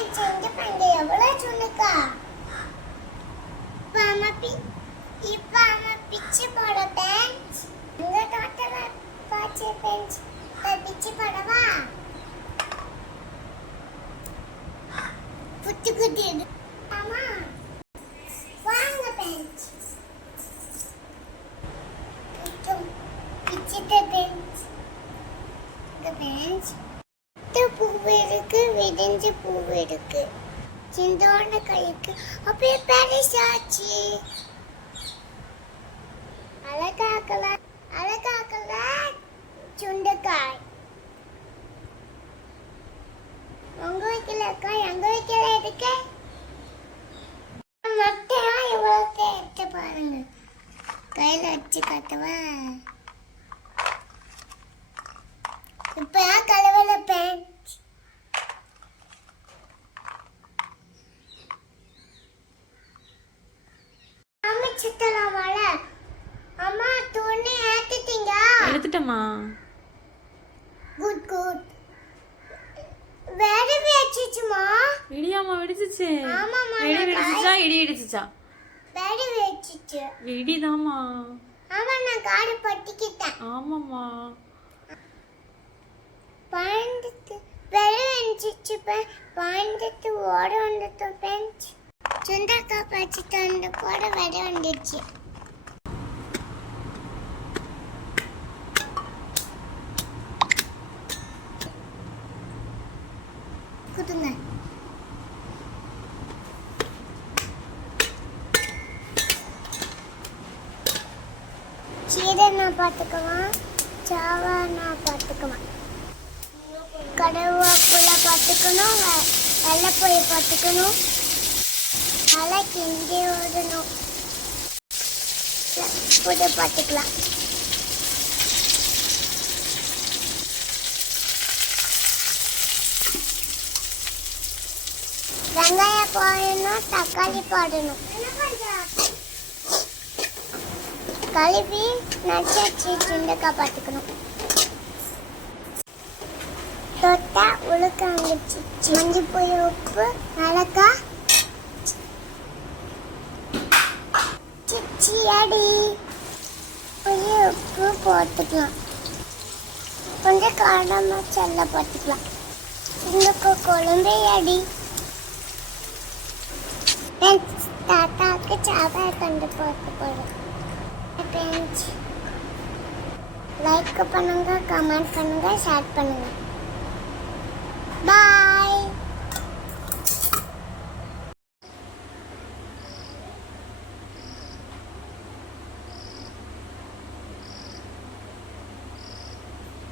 Bench எங்க bench எவ்வளவு சுண்ணுக்கா இப்ப அம்மா பி இப்ப அம்மா பிச்சு போட பெஞ்ச் இந்த தோட்டல பாச்சு பெஞ்ச் பிச்சு போடவா புத்து குட்டி அம்மா வாங்க பெஞ்ச் புத்தும் பிச்சிட்ட பெஞ்ச் இந்த பெஞ்ச் பட்டு பூவு இருக்கு விடிஞ்ச பூவு இருக்கு சிந்தோன கைக்கு அப்படியே பெருசாச்சு. அழகாக்கல அழகாக்கல. சுண்டைக்காய். உங்க இருக்கா? எங்க வீட்டில் இருக்கு? மொட்டையா எவ்வளோ எடுத்து பாருங்க. கையில வச்சு காட்டுவேன் எடுத்துட்டேம்மா குட் குட் வேற வச்சுச்சுமா இடியாம்மா வெடிச்சிச்சு. ஆமாம்மா, வெடி நான் வெடிச்சிச்சா? இடி இடிச்சிச்சா? வேற வச்சுச்சு வெடிதாம்மா ஆமா நான் காடு பட்டிக்கிட்டேன். ஆமாம்மா. பாய்ந்துட்டு வெள்ளை வெஞ்சிச்சு பாய்ந்துட்டு ஓட வந்துட்டு பெஞ்ச் சுண்டக்காய் பச்சிட்டு வந்து போட வெட வந்துச்சு குடுங்க சீரை நான் பார்த்துக்குவேன் சாவா நான் பார்த்துக்குவேன் கடவுப்புல பார்த்துக்கணும் வெ- வெள்ளைப்பொய் பார்த்துக்கணும். நல்லா கிண்டி ஓடணும். புது பார்த்துக்கலாம். வெங்காயம் போடணும் தக்காளி போடணும். கழுவி நச்சு சுண்டக்காய் பார்த்துக்கணும். தொட்டா உளுக்காங்கிச்சு மஞ்சள் போய் உப்பு மிளகா சிச்சி அடி. போய் உப்பு போட்டுக்கலாம். கொஞ்சம் காரம் செல்ல போட்டுக்கலாம். இந்த குழம்பு அடி. Friends, தாத்தாக்கு சாப்பாடு கொண்டு போட்டு போடும் லைக் பண்ணுங்க கமெண்ட் பண்ணுங்க ஷேர் பண்ணுங்க.